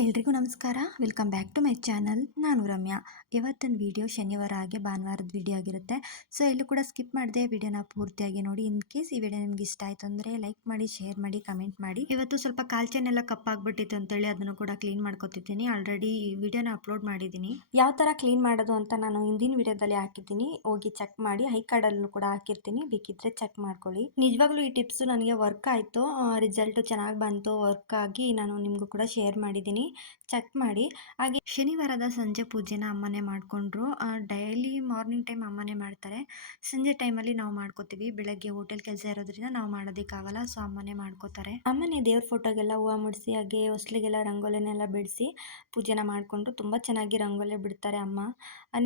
ಎಲ್ರಿಗೂ ನಮಸ್ಕಾರ. Welcome back to my channel ನಾನು ರಮ್ಯಾ. ಇವತ್ತಿನ ವಿಡಿಯೋ ಶನಿವಾರ ಹಾಗೆ ಭಾನುವಾರದ ವಿಡಿಯೋ ಆಗಿರುತ್ತೆ. ಸೊ ಎಲ್ಲೂ ಕೂಡ ಸ್ಕಿಪ್ ಮಾಡಿದೆ ವಿಡಿಯೋನ ಪೂರ್ತಿಯಾಗಿ ನೋಡಿ. ಇನ್ ಕೇಸ್ ಈ ವಿಡಿಯೋ ನಿಮ್ಗೆ ಇಷ್ಟ ಆಯ್ತು ಅಂದರೆ ಲೈಕ್ ಮಾಡಿ ಶೇರ್ ಮಾಡಿ ಕಮೆಂಟ್ ಮಾಡಿ. ಇವತ್ತು ಸ್ವಲ್ಪ ಕಾಲ್ಚೆನೆಲ್ಲ ಕಪ್ಪಾಗ್ಬಿಟ್ಟಿತ್ತು ಅಂತೇಳಿ ಅದನ್ನು ಕೂಡ ಕ್ಲೀನ್ ಮಾಡ್ಕೊತಿದ್ದೀನಿ. ಆಲ್ರೆಡಿ ಈ ವಿಡಿಯೋನ ಅಪ್ಲೋಡ್ ಮಾಡಿದ್ದೀನಿ. ಯಾವ ಥರ ಕ್ಲೀನ್ ಮಾಡೋದು ಅಂತ ನಾನು ಹಿಂದಿನ ವಿಡಿಯೋದಲ್ಲಿ ಹಾಕಿದ್ದೀನಿ. ಹೋಗಿ ಚೆಕ್ ಮಾಡಿ. ಹೈ ಕಾರ್ಡಲ್ಲೂ ಕೂಡ ಹಾಕಿರ್ತೀನಿ. ಬೇಕಿದ್ರೆ ಚೆಕ್ ಮಾಡ್ಕೊಳ್ಳಿ. ನಿಜವಾಗ್ಲೂ ಈ ಟಿಪ್ಸು ನನಗೆ ವರ್ಕ್ ಆಯಿತು. ರಿಸಲ್ಟ್ ಚೆನ್ನಾಗಿ ಬಂತು. ವರ್ಕ್ ಆಗಿ ನಾನು ನಿಮಗೂ ಕೂಡ ಶೇರ್ ಮಾಡಿದ್ದೀನಿ. ಚೆಕ್ ಮಾಡಿ. ಹಾಗೆ ಶನಿವಾರದ ಸಂಜೆ ಪೂಜೆನ ಅಮ್ಮನೇ ಮಾಡಿಕೊಂಡ್ರು. ಡೈಲಿ ಮಾರ್ನಿಂಗ್ ಟೈಮ್ ಅಮ್ಮನೇ ಮಾಡ್ತಾರೆ. ಸಂಜೆ ಟೈಮಲ್ಲಿ ನಾವು ಮಾಡ್ಕೋತೀವಿ. ಬೆಳಗ್ಗೆ ಹೋಟೆಲ್ ಕೆಲಸ ಇರೋದ್ರಿಂದ ನಾವು ಮಾಡೋದಕ್ಕಾಗಲ್ಲ ಸೊ ಅಮ್ಮನೇ ಮಾಡ್ಕೋತಾರೆ. ಅಮ್ಮನೇ ದೇವ್ರ ಫೋಟೋಗೆಲ್ಲ ಹೂವು ಮುಡಿಸಿ, ಹಾಗೆ ಹೊಸ್ಲಿಗೆಲ್ಲ ರಂಗೋಲಿನೆಲ್ಲ ಬಿಡಿಸಿ ಪೂಜೆನ ಮಾಡಿಕೊಂಡು ತುಂಬ ಚೆನ್ನಾಗಿ ರಂಗೋಲಿ ಬಿಡ್ತಾರೆ ಅಮ್ಮ.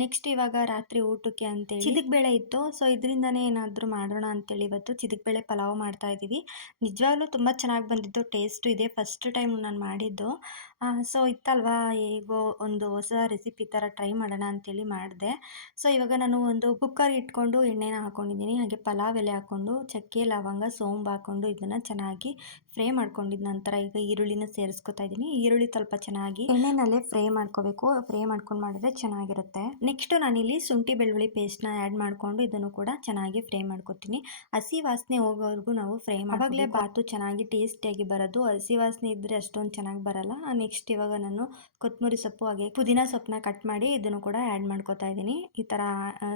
ನೆಕ್ಸ್ಟ್ ಇವಾಗ ರಾತ್ರಿ ಊಟಕ್ಕೆ ಅಂತೇಳಿ ಚಿದಕ್ ಬೇಳೆ ಇತ್ತು. ಸೊ ಇದರಿಂದನೇ ಏನಾದರೂ ಮಾಡೋಣ ಅಂತೇಳಿ ಇವತ್ತು ಚಿದಕ್ ಬೇಳೆ ಪಲಾವ್ ಮಾಡ್ತಾ ಇದ್ದೀವಿ ನಿಜವಾಗ್ಲೂ ತುಂಬ ಚೆನ್ನಾಗಿ ಬಂದಿದ್ದು ಟೇಸ್ಟು ಇದೆ. ಫಸ್ಟ್ ಟೈಮ್ ನಾನು ಮಾಡಿದ್ದು. ಸೊ ಇತ್ತಲ್ವಾ, ಹೇಗೋ ಒಂದು ಹೊಸ ರೆಸಿಪಿ ಥರ ಟ್ರೈ ಮಾಡೋಣ ಅಂತೇಳಿ ಮಾಡಿದೆ. ಸೊ ಇವಾಗ ನಾನು ಒಂದು ಕುಕ್ಕರ್ ಇಟ್ಕೊಂಡು ಎಣ್ಣೆನ ಹಾಕ್ಕೊಂಡಿದ್ದೀನಿ ಹಾಗೆ ಪಲಾವ್ ಎಲೆ ಹಾಕ್ಕೊಂಡು ಚಕ್ಕೆ, ಲವಂಗ, ಸೋಂಬು ಹಾಕ್ಕೊಂಡು ಇದನ್ನು ಚೆನ್ನಾಗಿ ಫ್ರೈ ಮಾಡ್ಕೊಂಡಿದ್ದ ನಂತರ ಈಗ ಈರುಳ್ಳಿನ ಸೇರಿಸ್ಕೊತಾ ಇದ್ದೀನಿ ಈರುಳ್ಳಿ ಸ್ವಲ್ಪ ಚೆನ್ನಾಗಿ ಎಣ್ಣೆನಲ್ಲೇ ಫ್ರೈ ಮಾಡ್ಕೋಬೇಕು. ಫ್ರೈ ಮಾಡ್ಕೊಂಡು ಮಾಡಿದ್ರೆ ಚೆನ್ನಾಗಿರುತ್ತೆ. ನೆಕ್ಸ್ಟ್ ಇಲ್ಲಿ ಶುಂಠಿ ಬೆಳ್ಳುಳ್ಳಿ ನ ಆ್ಯಡ್ ಮಾಡಿಕೊಂಡು ಇದನ್ನು ಕೂಡ ಚೆನ್ನಾಗಿ ಫ್ರೈ ಮಾಡ್ಕೊತೀನಿ. ಹಸಿ ವಾಸನೆ ಹೋಗೋವರೆಗೂ ನಾವು ಫ್ರೈ ಆವಾಗಲೇ ಬಾತು ಚೆನ್ನಾಗಿ ಟೇಸ್ಟಿಯಾಗಿ ಬರೋದು. ಹಸಿ ವಾಸನೆ ಇದ್ದರೆ ಅಷ್ಟೊಂದು ಚೆನ್ನಾಗಿ ಬರಲ್ಲ. ನೆಕ್ಸ್ಟ್ ಇವಾಗ ನಾನು ಕೊತ್ತಂಬರಿ ಸೊಪ್ಪು ಹಾಗೆ ಪುದೀನ ಸೊಪ್ಪನ್ನ ಕಟ್ ಮಾಡಿ ಇದನ್ನು ಕೂಡ ಆ್ಯಡ್ ಮಾಡ್ಕೊತಾ ಇದ್ದೀನಿ ಈ ಥರ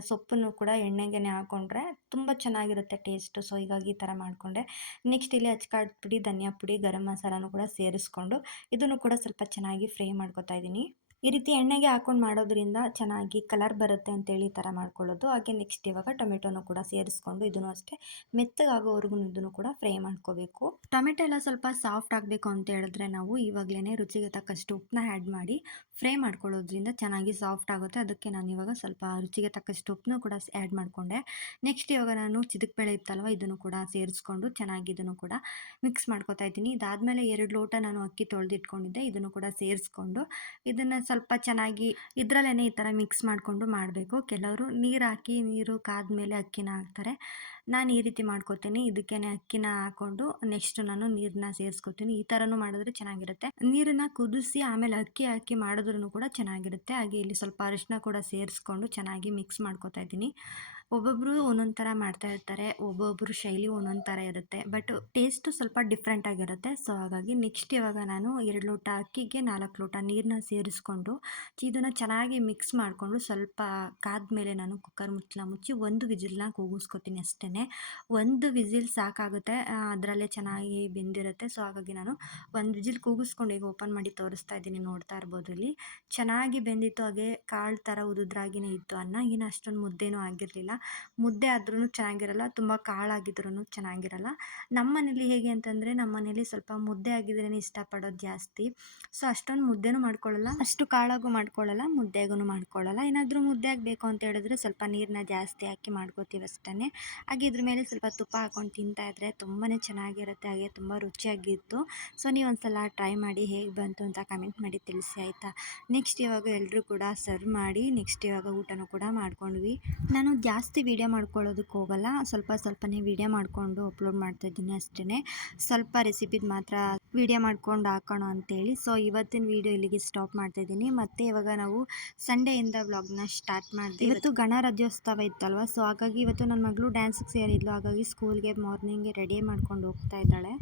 ಸೊಪ್ಪನ್ನು ಕೂಡ ಎಣ್ಣೆಗೆ ಹಾಕೊಂಡ್ರೆ ತುಂಬ ಚೆನ್ನಾಗಿರುತ್ತೆ ಟೇಸ್ಟು. ಸೊ ಹೀಗಾಗಿ ಈ ಥರ ಮಾಡಿಕೊಂಡೆ. ನೆಕ್ಸ್ಟ್ ಇಲ್ಲಿ ಹಚ್ಕಾಟ್ಬಿಡಿ ಪುಡಿ ಧನಿಯಾ ಪುಡಿ ಗರಂ ಮಸಾಲಾನು ಕೂಡ ಸೇರಿಸ್ಕೊಂಡು ಇದನ್ನು ಕೂಡ ಸ್ವಲ್ಪ ಚೆನ್ನಾಗಿ ಫ್ರೈ ಮಾಡ್ಕೊತಾ ಇದ್ದೀನಿ. ಈ ರೀತಿ ಎಣ್ಣೆಗೆ ಹಾಕೊಂಡು ಮಾಡೋದ್ರಿಂದ ಚೆನ್ನಾಗಿ ಕಲರ್ ಬರುತ್ತೆ ಅಂತೇಳಿ ಈ ಥರ ಮಾಡ್ಕೊಳ್ಳೋದು. ಹಾಗೆ ನೆಕ್ಸ್ಟ್ ಇವಾಗ ಟೊಮೆಟೊನು ಕೂಡ ಸೇರಿಸ್ಕೊಂಡು ಇದನ್ನು ಅಷ್ಟೇ ಮೆತ್ತಗಾಗೋವರೆಗೂ ಇದನ್ನು ಕೂಡ ಫ್ರೈ ಮಾಡ್ಕೋಬೇಕು. ಟೊಮೆಟೊ ಎಲ್ಲ ಸ್ವಲ್ಪ ಸಾಫ್ಟ್ ಆಗಬೇಕು ಅಂತ ಹೇಳಿದ್ರೆ ನಾವು ಇವಾಗಲೇ ರುಚಿಗೆ ತಕ್ಕಷ್ಟು ಉಪ್ಪನ್ನ ಆ್ಯಡ್ ಮಾಡಿ ಫ್ರೈ ಮಾಡ್ಕೊಳ್ಳೋದ್ರಿಂದ ಚೆನ್ನಾಗಿ ಸಾಫ್ಟ್ ಆಗುತ್ತೆ. ಅದಕ್ಕೆ ನಾನು ಇವಾಗ ಸ್ವಲ್ಪ ರುಚಿಗೆ ತಕ್ಕಷ್ಟು ಉಪ್ಪನ್ನು ಕೂಡ ಆ್ಯಡ್ ಮಾಡಿಕೊಂಡೆ. ನೆಕ್ಸ್ಟ್ ಇವಾಗ ನಾನು ಚಿದಕ್ ಬೇಳೆ ಇತ್ತಲ್ವ, ಇದನ್ನು ಕೂಡ ಸೇರಿಸ್ಕೊಂಡು ಚೆನ್ನಾಗಿ ಇದನ್ನು ಕೂಡ ಮಿಕ್ಸ್ ಮಾಡ್ಕೊತಾ ಇದ್ದೀನಿ. ಇದಾದಮೇಲೆ ಎರಡು ಲೋಟ ನಾನು ಅಕ್ಕಿ ತೊಳೆದಿಟ್ಕೊಂಡಿದ್ದೆ, ಇದನ್ನು ಕೂಡ ಸೇರಿಸ್ಕೊಂಡು ಇದನ್ನು ಸ್ವಲ್ಪ ಚೆನ್ನಾಗಿ ಇದರಲ್ಲೇ ಈ ಥರ ಮಿಕ್ಸ್ ಮಾಡಿಕೊಂಡು ಮಾಡಬೇಕು. ಕೆಲವರು ನೀರು ಹಾಕಿ, ನೀರು ಕಾದ ಮೇಲೆ ಅಕ್ಕಿನ ಹಾಕ್ತಾರೆ. ನಾನು ಈ ರೀತಿ ಮಾಡ್ಕೋತೀನಿ. ಇದಕ್ಕೇ ಅಕ್ಕಿನ ಹಾಕ್ಕೊಂಡು ನೆಕ್ಸ್ಟ್ ನಾನು ನೀರನ್ನ ಸೇರಿಸ್ಕೊತೀನಿ. ಈ ಥರನೂ ಮಾಡಿದ್ರೆ ಚೆನ್ನಾಗಿರುತ್ತೆ. ನೀರನ್ನು ಕುದಿಸಿ ಆಮೇಲೆ ಅಕ್ಕಿ ಹಾಕಿ ಮಾಡಿದ್ರೂ ಕೂಡ ಚೆನ್ನಾಗಿರುತ್ತೆ. ಹಾಗೆ ಇಲ್ಲಿ ಸ್ವಲ್ಪ ಅರಿಶಿನ ಕೂಡ ಸೇರಿಸ್ಕೊಂಡು ಚೆನ್ನಾಗಿ ಮಿಕ್ಸ್ ಮಾಡ್ಕೊತಾ ಇದ್ದೀನಿ. ಒಬ್ಬೊಬ್ಬರು ಒಂದೊಂದು ಥರ ಮಾಡ್ತಾ ಇರ್ತಾರೆ ಒಬ್ಬೊಬ್ಬರು ಶೈಲಿ ಒಂದೊಂದು ಥರ ಇರುತ್ತೆ. ಬಟ್ ಟೇಸ್ಟು ಸ್ವಲ್ಪ ಡಿಫ್ರೆಂಟ್ ಆಗಿರುತ್ತೆ. ಸೊ ಹಾಗಾಗಿ ನೆಕ್ಸ್ಟ್ ಇವಾಗ ನಾನು ಎರಡು ಲೋಟ ಅಕ್ಕಿಗೆ ನಾಲ್ಕು ಲೋಟ ನೀರನ್ನ ಸೇರಿಸ್ಕೊಂಡು, ಇದನ್ನು ಚೆನ್ನಾಗಿ ಮಿಕ್ಸ್ ಮಾಡಿಕೊಂಡು ಸ್ವಲ್ಪ ಕಾದ ಮೇಲೆ ನಾನು ಕುಕ್ಕರ್ ಮುಚ್ಚಲ ಮುಚ್ಚಿ ಒಂದು ವಿಜಿಲ್ನ ಕೂಗಿಸ್ಕೊತೀನಿ ಅಷ್ಟೇ ಒಂದು ವಿಜಿಲ್ ಸಾಕಾಗುತ್ತೆ ಅದರಲ್ಲೇ ಚೆನ್ನಾಗಿ ಬೆಂದಿರುತ್ತೆ. ಸೊ ಹಾಗಾಗಿ ನಾನು ಒಂದು ವಿಜಿಲ್ ಕೂಗಿಸ್ಕೊಂಡು ಈಗ ಓಪನ್ ಮಾಡಿ ತೋರಿಸ್ತಾ ಇದ್ದೀನಿ ನೋಡ್ತಾ ಇರ್ಬೋದು ಇಲ್ಲಿ. ಚೆನ್ನಾಗಿ ಬೆಂದಿತ್ತು, ಹಾಗೆ ಕಾಳು ಥರ ಉದುದ್ರಾಗಿನೇ ಇತ್ತು ಅನ್ನ. ಇನ್ನು ಅಷ್ಟೊಂದು ಮುದ್ದೆನೂ ಆಗಿರಲಿಲ್ಲ. ಮುದ್ದೆ ಆದ್ರೂ ಚೆನ್ನಾಗಿರಲ್ಲ, ತುಂಬ ಕಾಳಾಗಿದ್ರೂ ಚೆನ್ನಾಗಿರಲ್ಲ. ನಮ್ಮ ಮನೇಲಿ ಹೇಗೆ ಅಂತಂದರೆ ನಮ್ಮ ಮನೇಲಿ ಸ್ವಲ್ಪ ಮುದ್ದೆ ಆಗಿದ್ರೇ ಇಷ್ಟಪಡೋದು ಜಾಸ್ತಿ. ಸೊ ಅಷ್ಟೊಂದು ಮುದ್ದೆನೂ ಮಾಡ್ಕೊಳ್ಳಲ್ಲ ಅಷ್ಟು ಕಾಳಾಗೂ ಮಾಡ್ಕೊಳ್ಳಲ್ಲ ಮುದ್ದೆಗೂ ಮಾಡ್ಕೊಳ್ಳಲ್ಲ ಏನಾದರೂ ಮುದ್ದೆ ಆಗಬೇಕು ಅಂತ ಹೇಳಿದ್ರೆ ಸ್ವಲ್ಪ ನೀರನ್ನ ಜಾಸ್ತಿ ಹಾಕಿ ಮಾಡ್ಕೋತೀವಿ ಅಷ್ಟೇ ಹಾಗೆ ಇದ್ರ ಮೇಲೆ ಸ್ವಲ್ಪ ತುಪ್ಪ ಹಾಕೊಂಡು ತಿಂತಾ ಇದ್ರೆ ತುಂಬಾ ಚೆನ್ನಾಗಿರುತ್ತೆ, ಹಾಗೆ ತುಂಬ ರುಚಿಯಾಗಿತ್ತು. ಸೊ ನೀವು ಒಂದ್ಸಲ ಟ್ರೈ ಮಾಡಿ ಹೇಗೆ ಬಂತು ಅಂತ ಕಮೆಂಟ್ ಮಾಡಿ ತಿಳಿಸಿ, ಆಯಿತಾ? ನೆಕ್ಸ್ಟ್ ಇವಾಗ ಎಲ್ಲರೂ ಕೂಡ ಸರ್ವ್ ಮಾಡಿ ನೆಕ್ಸ್ಟ್ ಇವಾಗ ಊಟನೂ ಕೂಡ ಮಾಡ್ಕೊಂಡ್ವಿ. ನಾನು ಜಾಸ್ತಿ ಜಾಸ್ತಿ ವೀಡಿಯೋ ಮಾಡ್ಕೊಳ್ಳೋದಕ್ಕೆ ಹೋಗಲ್ಲ. ಸ್ವಲ್ಪ ಸ್ವಲ್ಪನೇ ವೀಡಿಯೋ ಮಾಡಿಕೊಂಡು ಅಪ್ಲೋಡ್ ಮಾಡ್ತಾಯಿದ್ದೀನಿ ಅಷ್ಟೇ ಸ್ವಲ್ಪ ರೆಸಿಪಿದು ಮಾತ್ರ ವೀಡಿಯೋ ಮಾಡ್ಕೊಂಡು ಹಾಕೋಣ ಅಂತೇಳಿ. ಸೊ, ಇವತ್ತಿನ ವೀಡಿಯೋ ಇಲ್ಲಿಗೆ ಸ್ಟಾಪ್ ಮಾಡ್ತಾಯಿದ್ದೀನಿ ಮತ್ತು ಇವಾಗ ನಾವು ಸಂಡೇಯಿಂದ ವ್ಲಾಗ್ನ ಸ್ಟಾರ್ಟ್ ಮಾಡಿದೆ ಇವತ್ತು ಗಣರಾಜ್ಯೋತ್ಸವ ಇತ್ತಲ್ವ? ಸೊ, ಹಾಗಾಗಿ ಇವತ್ತು ನನ್ನ ಮಗಳು ಡ್ಯಾನ್ಸಿಗೆ ಸೇರಿದ್ಲು. ಹಾಗಾಗಿ ಸ್ಕೂಲ್ಗೆ ಮಾರ್ನಿಂಗ್ಗೆ ರೆಡಿ ಮಾಡ್ಕೊಂಡು ಹೋಗ್ತಾ ಇದ್ದಾಳೆ.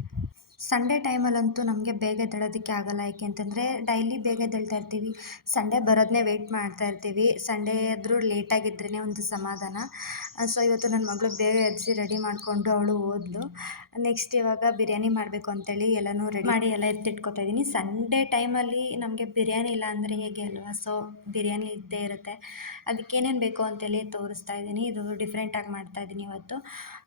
ಸಂಡೇ ಟೈಮಲ್ಲಂತೂ ನಮಗೆ ಬೇಗ ಎದ್ದೇಳೋದಕ್ಕೆ ಆಗಲ್ಲ. ಯಾಕೆ ಅಂತಂದರೆ ಡೈಲಿ ಬೇಗ ಎದ್ದೇಳ್ತಾ ಇರ್ತೀವಿ. ಸಂಡೇ ಬರೋದನ್ನೇ ವೆಯ್ಟ್ ಮಾಡ್ತಾ ಇರ್ತೀವಿ. ಸಂಡೇ ಆದರೂ ಲೇಟಾಗಿದ್ರೇ ಒಂದು ಸಮಾಧಾನ. ಸೊ ಇವತ್ತು ನನ್ನ ಮಗಳು ಬೇಗ ಎದ್ದಿಸಿ ರೆಡಿ ಮಾಡಿಕೊಂಡು ಅವಳು ಓದ್ಲು. ನೆಕ್ಸ್ಟ್ ಇವಾಗ ಬಿರಿಯಾನಿ ಮಾಡಬೇಕು ಅಂತೇಳಿ ಎಲ್ಲನೂ ರೆಡಿ ಮಾಡಿ ಎಲ್ಲ ಎತ್ತಿಟ್ಕೊತಾ ಇದ್ದೀನಿ ಸಂಡೇ ಟೈಮಲ್ಲಿ ನಮಗೆ ಬಿರಿಯಾನಿ ಇಲ್ಲ ಅಂದರೆ ಹೇಗೆ ಅಲ್ವಾ? ಸೊ ಬಿರಿಯಾನಿ ಇದ್ದೇ ಇರುತ್ತೆ. ಅದಕ್ಕೆ ಏನೇನು ಬೇಕು ಅಂತೇಳಿ ತೋರಿಸ್ತಾ ಇದ್ದೀನಿ ಇದು ಡಿಫ್ರೆಂಟಾಗಿ ಮಾಡ್ತಾ ಇದ್ದೀನಿ ಇವತ್ತು.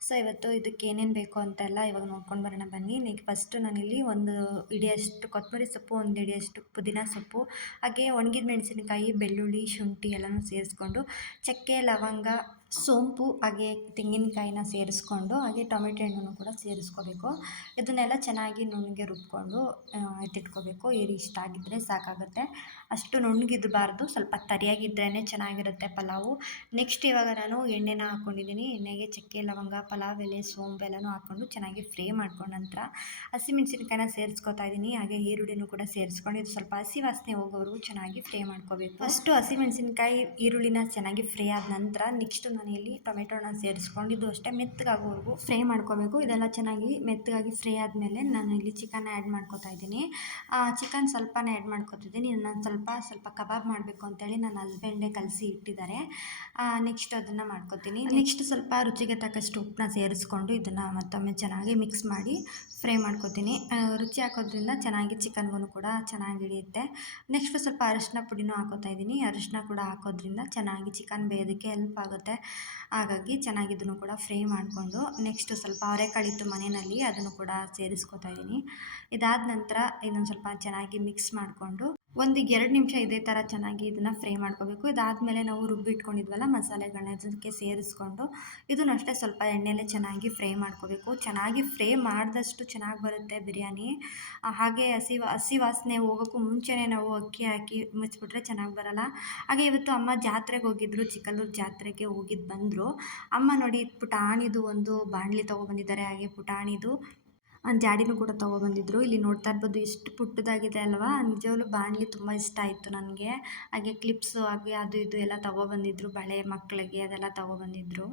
ಸೊ ಇವತ್ತು ಇದಕ್ಕೆ ಏನೇನು ಬೇಕು ಅಂತೆಲ್ಲ ಇವಾಗ ನೋಡ್ಕೊಂಡು ಬರೋಣ ಬನ್ನಿ. ನೆಕ್ ಫಸ್ಟು ನಾನಿಲ್ಲಿ ಒಂದು ಇಡಿಯಷ್ಟು ಕೊತ್ತಂಬರಿ ಸೊಪ್ಪು, ಒಂದು ಇಡಿಯಷ್ಟು ಪುದೀನ ಸೊಪ್ಪು, ಹಾಗೆ ಒಣಗಿದ ಮೆಣಸಿನಕಾಯಿ, ಬೆಳ್ಳುಳ್ಳಿ, ಶುಂಠಿ ಎಲ್ಲನೂ ಸೇರಿಸ್ಕೊಂಡು ಚಕ್ಕೆ, ಲವಂಗ ಸೋಂಪು, ಹಾಗೆ ತೆಂಗಿನಕಾಯಿನ ಸೇರಿಸ್ಕೊಂಡು, ಹಾಗೆ ಟೊಮೆಟೊ ಹಣ್ಣನ್ನು ಕೂಡ ಸೇರಿಸ್ಕೋಬೇಕು. ಇದನ್ನೆಲ್ಲ ಚೆನ್ನಾಗಿ ನುಣ್ಣಗೆ ರುಬ್ಕೊಂಡು ಎತ್ತಿಟ್ಕೋಬೇಕು. ಏರಿ ಇಷ್ಟ ಆಗಿದ್ದರೆ ಸಾಕಾಗುತ್ತೆ. ಅಷ್ಟು ನುಣ್ಣಗಿದ್ಬಾರ್ದು. ಸ್ವಲ್ಪ ತರಿಯಾಗಿದ್ರೇ ಚೆನ್ನಾಗಿರುತ್ತೆ ಪಲಾವು. ನೆಕ್ಸ್ಟ್ ಇವಾಗ ನಾನು ಎಣ್ಣೆನ ಹಾಕ್ಕೊಂಡಿದ್ದೀನಿ ಎಣ್ಣೆಗೆ ಚಕ್ಕೆ, ಲವಂಗ, ಪಲಾವ್, ಎಲೆ, ಸೋಂಪು ಎಲ್ಲನೂ ಹಾಕ್ಕೊಂಡು ಚೆನ್ನಾಗಿ ಫ್ರೈ ಮಾಡ್ಕೊಂಡ ನಂತರ ಹಸಿಮೆಣ್ಸಿನ್ಕಾಯಿನ ಸೇರಿಸ್ಕೊತಾ ಇದ್ದೀನಿ ಹಾಗೆ ಈರುಳ್ಳಿನೂ ಕೂಡ ಸೇರಿಸ್ಕೊಂಡು, ಇದು ಸ್ವಲ್ಪ ಹಸಿ ವಾಸನೆ ಹೋಗೋವರೆಗೂ ಚೆನ್ನಾಗಿ ಫ್ರೈ ಮಾಡ್ಕೋಬೇಕು. ಫಸ್ಟು ಹಸಿಮೆಣ್ಸಿನ್ಕಾಯಿ, ಈರುಳ್ಳಿನ ಚೆನ್ನಾಗಿ ಫ್ರೈ ಆದ ನಂತರ ನೆಕ್ಸ್ಟ್ ನಾನು ಇಲ್ಲಿ ಟೊಮೆಟೊನ ಸೇರಿಸ್ಕೊಂಡು ಅಷ್ಟೇ, ಮೆತ್ತಗಾಗೋವರೆಗೂ ಫ್ರೈ ಮಾಡ್ಕೋಬೇಕು. ಇದೆಲ್ಲ ಚೆನ್ನಾಗಿ ಮೆತ್ತಗಾಗಿ ಫ್ರೈ ಆದಮೇಲೆ ನಾನು ಇಲ್ಲಿ ಚಿಕನ್ ಆ್ಯಡ್ ಮಾಡ್ಕೋತಾ ಇದ್ದೀನಿ. ಚಿಕನ್ ಸ್ವಲ್ಪನೇ ಆ್ಯಡ್ ಮಾಡ್ಕೋತಿದ್ದೀನಿ. ನಾನು ಸ್ವಲ್ಪ ಸ್ವಲ್ಪ ಕಬಾಬ್ ಮಾಡಬೇಕು ಅಂತೇಳಿ ನನ್ನ ಹಸ್ಬೆಂಡೇ ಕಲಸಿ ಇಟ್ಟಿದ್ದಾರೆ. ನೆಕ್ಸ್ಟ್ ಅದನ್ನು ಮಾಡ್ಕೊತೀನಿ. ನೆಕ್ಸ್ಟ್ ಸ್ವಲ್ಪ ರುಚಿಗೆ ತಕ್ಕಷ್ಟು ಉಪ್ಪನ್ನ ಸೇರಿಸ್ಕೊಂಡು ಇದನ್ನು ಮತ್ತೊಮ್ಮೆ ಚೆನ್ನಾಗಿ ಮಿಕ್ಸ್ ಮಾಡಿ ಫ್ರೈ ಮಾಡ್ಕೋತೀನಿ. ರುಚಿ ಹಾಕೋದ್ರಿಂದ ಚೆನ್ನಾಗಿ ಚಿಕನ್ಗೂ ಕೂಡ ಚೆನ್ನಾಗಿ ಹಿಡಿಯುತ್ತೆ. ನೆಕ್ಸ್ಟ್ ಸ್ವಲ್ಪ ಅರಿಶಿನ ಪುಡಿನೂ ಹಾಕೋತಾ ಇದ್ದೀನಿ. ಅರಶಿನ ಕೂಡ ಹಾಕೋದ್ರಿಂದ ಚೆನ್ನಾಗಿ ಚಿಕನ್ ಬೇಯೋದಕ್ಕೆ ಹೆಲ್ಪ್ ಆಗುತ್ತೆ. ಹಾಗಾಗಿ ಚೆನ್ನಾಗಿ ಇದನ್ನು ಕೂಡ ಫ್ರೈ ಮಾಡಿಕೊಂಡು ನೆಕ್ಸ್ಟು ಸ್ವಲ್ಪ ಅವರೆಕಾಳು ಇತ್ತು ಮನೆಯಲ್ಲಿ ಅದನ್ನು ಕೂಡ ಸೇರಿಸ್ಕೊತಾ ಇದ್ದೀನಿ. ಇದಾದ ನಂತರ ಇದನ್ನು ಸ್ವಲ್ಪ ಚೆನ್ನಾಗಿ ಮಿಕ್ಸ್ ಮಾಡಿಕೊಂಡು ಒಂದು ಎರಡು ನಿಮಿಷ ಇದೇ ಥರ ಚೆನ್ನಾಗಿ ಇದನ್ನು ಫ್ರೈ ಮಾಡ್ಕೋಬೇಕು. ಇದಾದಮೇಲೆ ನಾವು ರುಬ್ಬಿಟ್ಕೊಂಡಿದ್ವಲ್ಲ ಮಸಾಲೆಗಳನ್ನ ಇದಕ್ಕೆ ಸೇರಿಸ್ಕೊಂಡು, ಇದನ್ನು ಅಷ್ಟೇ ಸ್ವಲ್ಪ ಎಣ್ಣೆಯಲ್ಲೇ ಚೆನ್ನಾಗಿ ಫ್ರೈ ಮಾಡ್ಕೋಬೇಕು. ಚೆನ್ನಾಗಿ ಫ್ರೈ ಮಾಡಿದಷ್ಟು ಚೆನ್ನಾಗಿ ಬರುತ್ತೆ ಬಿರಿಯಾನಿ. ಹಾಗೆ ಹಸಿ ಹಸಿ ವಾಸನೆ ಹೋಗೋಕ್ಕೂ ಮುಂಚೆನೇ ನಾವು ಅಕ್ಕಿ ಹಾಕಿ ಮುಚ್ಚಿಬಿಟ್ರೆ ಚೆನ್ನಾಗಿ ಬರಲ್ಲ. ಹಾಗೆ ಇವತ್ತು ಅಮ್ಮ ಜಾತ್ರೆಗೆ ಹೋಗಿದ್ರು, ಚಿಕ್ಕಲ್ಲೂರು ಜಾತ್ರೆಗೆ ಹೋಗಿದ್ದು ಬಂದರು. ಅಮ್ಮ ನೋಡಿ ಪುಟಾಣಿದು ಒಂದು ಬಾಣಲಿ ತೊಗೊಬಂದಿದ್ದಾರೆ ಹಾಗೆ ಪುಟಾಣಿದು. ಜಾಡಿನೂ ಕೂಡ ತೊಗೊಬಂದಿದ್ರು ಇಲ್ಲಿ ನೋಡ್ತಾ ಇರ್ಬೋದು ಎಷ್ಟು ಪುಟ್ಟದಾಗಿದೆ ಅಲ್ವಾ? ನಿಜವಾಗ್ಲೂ ಬಾಣಲಿ ತುಂಬ ಇಷ್ಟ ಆಯಿತು ನನಗೆ. ಹಾಗೆ ಕ್ಲಿಪ್ಸು ಹಾಗೆ ಅದು ಇದು ಎಲ್ಲ ತೊಗೊಬಂದಿದ್ರು ಬಳೆ ಮಕ್ಕಳಿಗೆ ಅದೆಲ್ಲ ತೊಗೊಬಂದಿದ್ರು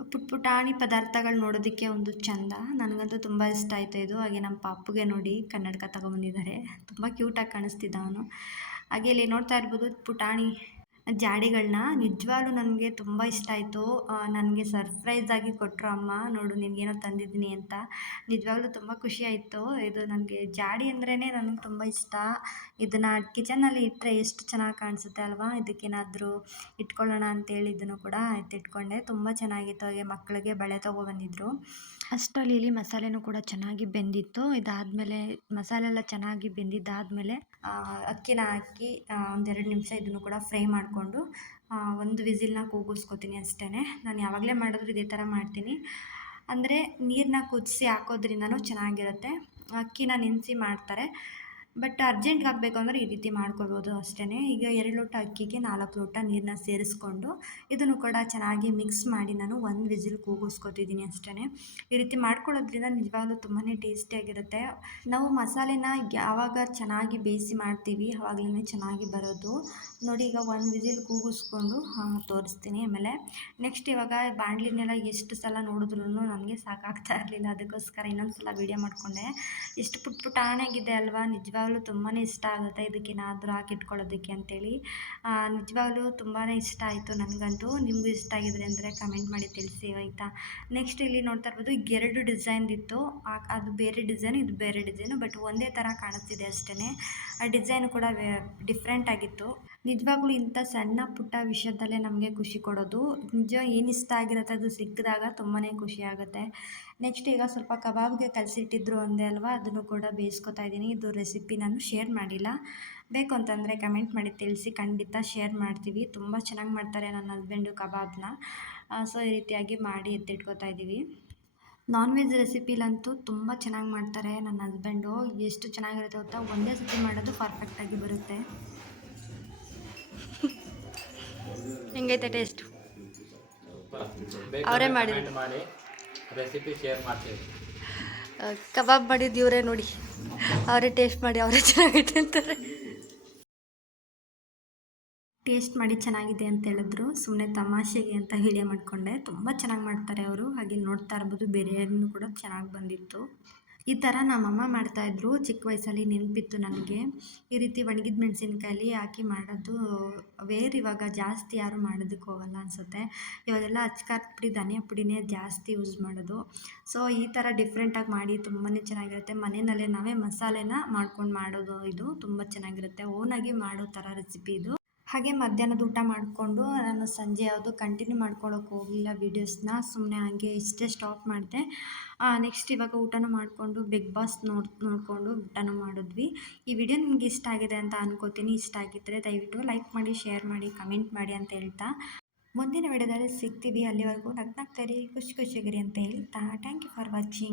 ಪುಟ್ ಪುಟಾಣಿ ಪದಾರ್ಥಗಳು ನೋಡೋದಕ್ಕೆ ಒಂದು ಚಂದ. ನನಗಂತೂ ತುಂಬ ಇಷ್ಟ ಆಯಿತು ಇದು. ಹಾಗೆ ನಮ್ಮ ಪಾಪುಗೆ ನೋಡಿ ಕನ್ನಡಕ ತೊಗೊಬಂದಿದ್ದಾರೆ ತುಂಬ ಕ್ಯೂಟಾಗಿ ಕಾಣಿಸ್ತಿದ್ದ ಅವನು. ಹಾಗೆ ಇಲ್ಲಿ ನೋಡ್ತಾ ಇರ್ಬೋದು ಪುಟಾಣಿ ಜಾಡಿಗಳನ್ನ ನಿಜವಾಗ್ಲೂ ನನಗೆ ತುಂಬ ಇಷ್ಟ ಆಯಿತು. ನನಗೆ ಸರ್ಪ್ರೈಸ್ ಆಗಿ ಕೊಟ್ಟರು ಅಮ್ಮ. ನೋಡು, ನಿನಗೇನೋ ತಂದಿದ್ದೀನಿ ಅಂತ. ನಿಜವಾಗ್ಲೂ ತುಂಬ ಖುಷಿ ಆಯಿತು. ಇದು ನನಗೆ ಜಾಡಿ ಅಂದ್ರೇ ನನಗೆ ತುಂಬ ಇಷ್ಟ. ಇದನ್ನು ಕಿಚನಲ್ಲಿ ಇಟ್ಟರೆ ಎಷ್ಟು ಚೆನ್ನಾಗಿ ಕಾಣಿಸುತ್ತೆ ಅಲ್ವಾ? ಇದಕ್ಕೇನಾದರೂ ಇಟ್ಕೊಳ್ಳೋಣ ಅಂತೇಳಿ ಇದನ್ನು ಕೂಡ ಎತ್ತಿಟ್ಕೊಂಡೆ ತುಂಬ ಚೆನ್ನಾಗಿತ್ತು. ಹಾಗೆ ಮಕ್ಕಳಿಗೆ ಬಳೆ ತೊಗೊಬಂದಿದ್ರು ಅಷ್ಟರಲ್ಲಿ ಇಲ್ಲಿ ಮಸಾಲೆನೂ ಕೂಡ ಚೆನ್ನಾಗಿ ಬೆಂದಿತ್ತು. ಇದಾದಮೇಲೆ ಮಸಾಲೆ ಎಲ್ಲ ಚೆನ್ನಾಗಿ ಬೆಂದಿದ್ದಾದಮೇಲೆ ಅಕ್ಕಿನ ಹಾಕಿ ಒಂದೆರಡು ನಿಮಿಷ ಇದನ್ನು ಕೂಡ ಫ್ರೈ ಮಾಡಿಕೊಂಡು ಒಂದು ವಿಸಿಲ್ನ ಕೂಗಿಸ್ಕೊತೀನಿ ಅಷ್ಟೇ ನಾನು ಯಾವಾಗಲೇ ಮಾಡಿದ್ರು ಇದೇ ಥರ ಮಾಡ್ತೀನಿ. ಅಂದರೆ ನೀರನ್ನ ಕುದಿಸಿ ಹಾಕೋದ್ರಿಂದನೂ ಚೆನ್ನಾಗಿರುತ್ತೆ. ಅಕ್ಕಿನ ನೆನೆಸಿ ಮಾಡ್ತಾರೆ. ಬಟ್ ಅರ್ಜೆಂಟ್ ಆಗಬೇಕು ಅಂದರೆ ಈ ರೀತಿ ಮಾಡ್ಕೊಳ್ಬೋದು ಅಷ್ಟೇ ಈಗ ಎರಡು ಲೋಟ ಅಕ್ಕಿಗೆ ನಾಲ್ಕು ಲೋಟ ನೀರನ್ನ ಸೇರಿಸ್ಕೊಂಡು ಇದನ್ನು ಕೂಡ ಚೆನ್ನಾಗಿ ಮಿಕ್ಸ್ ಮಾಡಿ ನಾನು ಒಂದು ವಿಸಿಲ್ ಕೂಗಿಸ್ಕೊತಿದ್ದೀನಿ ಅಷ್ಟೇ ಈ ರೀತಿ ಮಾಡ್ಕೊಳ್ಳೋದ್ರಿಂದ ನಿಜವಾಗ್ಲೂ ತುಂಬಾ ಟೇಸ್ಟಿಯಾಗಿರುತ್ತೆ ನಾವು ಮಸಾಲೆನ ಯಾವಾಗ ಚೆನ್ನಾಗಿ ಬೇಯಿಸಿ ಮಾಡ್ತೀವಿ ಆವಾಗಲೇ ಚೆನ್ನಾಗಿ ಬರೋದು. ನೋಡಿ ಈಗ ಒಂದು ವಿಸಿಲ್ ಕೂಗಿಸ್ಕೊಂಡು ತೋರಿಸ್ತೀನಿ ಆಮೇಲೆ. ನೆಕ್ಸ್ಟ್ ಇವಾಗ ಬಾಣಲಿನೆಲ್ಲ ಎಷ್ಟು ಸಲ ನೋಡಿದ್ರೂ ನನಗೆ ಸಾಕಾಗ್ತಾ ಇರಲಿಲ್ಲ. ಅದಕ್ಕೋಸ್ಕರ ಇನ್ನೊಂದು ಸಲ ವೀಡಿಯೋ ಮಾಡಿಕೊಂಡೆ. ಎಷ್ಟು ಪುಟ್ ಪುಟ್ಟಾಣೆಗಿದೆ ಅಲ್ವಾ? ನಿಜವಾಗ್ಲೂ ನಿಜವಾಗ್ಲೂ ತುಂಬಾ ಇಷ್ಟ ಆಗುತ್ತೆ ಇದಕ್ಕೇನಾದರೂ ಹಾಕಿಟ್ಕೊಳ್ಳೋದಕ್ಕೆ ಅಂತೇಳಿ. ನಿಜವಾಗ್ಲೂ ತುಂಬಾ ಇಷ್ಟ ಆಯಿತು ನನಗಂತೂ ನಿಮಗೂ ಇಷ್ಟ ಆಗಿದ್ರೆ ಅಂದರೆ ಕಮೆಂಟ್ ಮಾಡಿ ತಿಳಿಸಿ ಆಯಿತಾ? ನೆಕ್ಸ್ಟ್ ಇಲ್ಲಿ ನೋಡ್ತಾ ಇರ್ಬೋದು ಎರಡು ಡಿಸೈನ್ದಿತ್ತು ಅದು ಬೇರೆ ಡಿಸೈನ್, ಇದು ಬೇರೆ ಡಿಸೈನು, ಬಟ್ ಒಂದೇ ಥರ ಕಾಣಿಸ್ತಿದೆ ಅಷ್ಟೇ ಆ ಡಿಸೈನ್ ಕೂಡ ಡಿಫ್ರೆಂಟ್ ಆಗಿತ್ತು. ನಿಜವಾಗ್ಲೂ ಇಂಥ ಸಣ್ಣ ಪುಟ್ಟ ವಿಷಯದಲ್ಲೇ ನಮಗೆ ಖುಷಿ ಕೊಡೋದು. ನಿಜ ಏನು ಇಷ್ಟ ಆಗಿರುತ್ತೆ ಅದು ಸಿಕ್ಕಿದಾಗ ತುಂಬಾ ಖುಷಿ ಆಗುತ್ತೆ. ನೆಕ್ಸ್ಟ್ ಈಗ ಸ್ವಲ್ಪ ಕಬಾಬ್ಗೆ ಕಲಸಿಟ್ಟಿದ್ರು ಅಂದೆ ಅಲ್ವಾ? ಅದನ್ನು ಕೂಡ ಬೇಯಿಸ್ಕೊತಾ ಇದ್ದೀನಿ. ಇದು ರೆಸಿಪಿ ನಾನು ಶೇರ್ ಮಾಡಿಲ್ಲ. ಬೇಕು ಅಂತಂದರೆ ಕಮೆಂಟ್ ಮಾಡಿ, ತಿಳಿಸಿ ಖಂಡಿತ ಶೇರ್ ಮಾಡ್ತೀವಿ. ತುಂಬ ಚೆನ್ನಾಗಿ ಮಾಡ್ತಾರೆ ನನ್ನ ಹಸ್ಬೆಂಡು ಕಬಾಬ್ನ. ಸೊ ಈ ರೀತಿಯಾಗಿ ಮಾಡಿ ಎತ್ತಿಟ್ಕೋತಾ ಇದ್ದೀವಿ. ನಾನ್ ವೆಜ್ ರೆಸಿಪಿಲಂತೂ ತುಂಬ ಚೆನ್ನಾಗಿ ಮಾಡ್ತಾರೆ ನನ್ನ ಹಸ್ಬೆಂಡು ಎಷ್ಟು ಚೆನ್ನಾಗಿರುತ್ತೆ ಗೊತ್ತಾ? ಒಂದೇ ಸತಿ ಮಾಡೋದು ಪರ್ಫೆಕ್ಟಾಗಿ ಬರುತ್ತೆ. ಹೆಂಗೈತೆ ಟೇಸ್ಟ್ ಅವರೇ ಮಾಡಿದ್ರು ಮಾಡಿ ರೆಸಿಪಿ ಶೇರ್ ಮಾಡ್ತೀವಿ. ಕಬಾಬ್ ಮಾಡಿದ್ದು ಇವರೇ ನೋಡಿ. ಅವರೇ ಟೇಸ್ಟ್ ಮಾಡಿ ಅವರೇ ಚೆನ್ನಾಗೈತೆ ಅಂತಾರೆ. ಟೇಸ್ಟ್ ಮಾಡಿ ಚೆನ್ನಾಗಿದೆ ಅಂತ ಹೇಳಿದ್ರು. ಸುಮ್ಮನೆ ತಮಾಷೆಗೆ ಅಂತ ಹೇಳಿ ಮಾಡಿಕೊಂಡೆ. ತುಂಬ ಚೆನ್ನಾಗಿ ಮಾಡ್ತಾರೆ ಅವರು. ಹಾಗೆ ನೋಡ್ತಾ ಇರ್ಬೋದು. ಬಿರಿಯಾನಿನೂ ಕೂಡ ಚೆನ್ನಾಗಿ ಬಂದಿತ್ತು. ಈ ಥರ ನಮ್ಮಮ್ಮ ಮಾಡ್ತಾಯಿದ್ರು ಚಿಕ್ಕ ವಯಸ್ಸಲ್ಲಿ ನೆನಪಿತ್ತು ನನಗೆ. ಈ ರೀತಿ ಒಣಗಿದ ಮೆಣಸಿನ್ಕಾಯಲ್ಲಿ ಹಾಕಿ ಮಾಡೋದು ವೇರ್ ಇವಾಗ ಜಾಸ್ತಿ ಯಾರು ಮಾಡೋದಕ್ಕೆ ಹೋಗಲ್ಲ ಅನಿಸುತ್ತೆ. ಇವಾಗೆಲ್ಲ ಅಚ್ಕಾರದ ಪುಡಿ, ಧನಿಯಾ ಪುಡಿನೇ ಜಾಸ್ತಿ ಯೂಸ್ ಮಾಡೋದು. ಸೊ, ಈ ಥರ ಡಿಫ್ರೆಂಟಾಗಿ ಮಾಡಿ ತುಂಬಾ ಚೆನ್ನಾಗಿರುತ್ತೆ. ಮನೆಯಲ್ಲೇ ನಾವೇ ಮಸಾಲೆನ ಮಾಡ್ಕೊಂಡು ಮಾಡೋದು ಇದು ತುಂಬ ಚೆನ್ನಾಗಿರುತ್ತೆ. ಓನಾಗಿ ಮಾಡೋ ಥರ ರೆಸಿಪಿ ಇದು. ಹಾಗೆ ಮಧ್ಯಾಹ್ನದ ಊಟ ಮಾಡಿಕೊಂಡು ನಾನು ಸಂಜೆ ಯಾವುದು ಕಂಟಿನ್ಯೂ ಮಾಡ್ಕೊಳ್ಳೋಕೆ ಹೋಗಲಿಲ್ಲ ವೀಡಿಯೋಸ್ನ ಸುಮ್ಮನೆ ಹಾಗೆ ಇಷ್ಟೇ ಸ್ಟಾಪ್ ಮಾಡಿದೆ. ನೆಕ್ಸ್ಟ್ ಇವಾಗ ಊಟನೂ ಮಾಡಿಕೊಂಡು ಬಿಗ್ ಬಾಸ್ ನೋಡಿ, ನೋಡಿಕೊಂಡು ಊಟನೂ ಮಾಡಿದ್ವಿ. ಈ ವಿಡಿಯೋ ನಿಮ್ಗೆ ಇಷ್ಟ ಆಗಿದೆ ಅಂತ ಅನ್ಕೋತೀನಿ. ಇಷ್ಟ ಆಗಿದ್ದರೆ ದಯವಿಟ್ಟು ಲೈಕ್ ಮಾಡಿ ಶೇರ್ ಮಾಡಿ ಕಮೆಂಟ್ ಮಾಡಿ ಅಂತ ಹೇಳ್ತಾ. ಮುಂದಿನ ವಿಡಿಯೋದಲ್ಲಿ ಸಿಗ್ತೀವಿ. ಅಲ್ಲಿವರೆಗೂ ನಗ್ನಾಗ್ತಾರೆ ಖುಷಿ ಖುಷಿಯಾಗಿರಿ ಅಂತ ಹೇಳ್ತಾ. Thank you for watching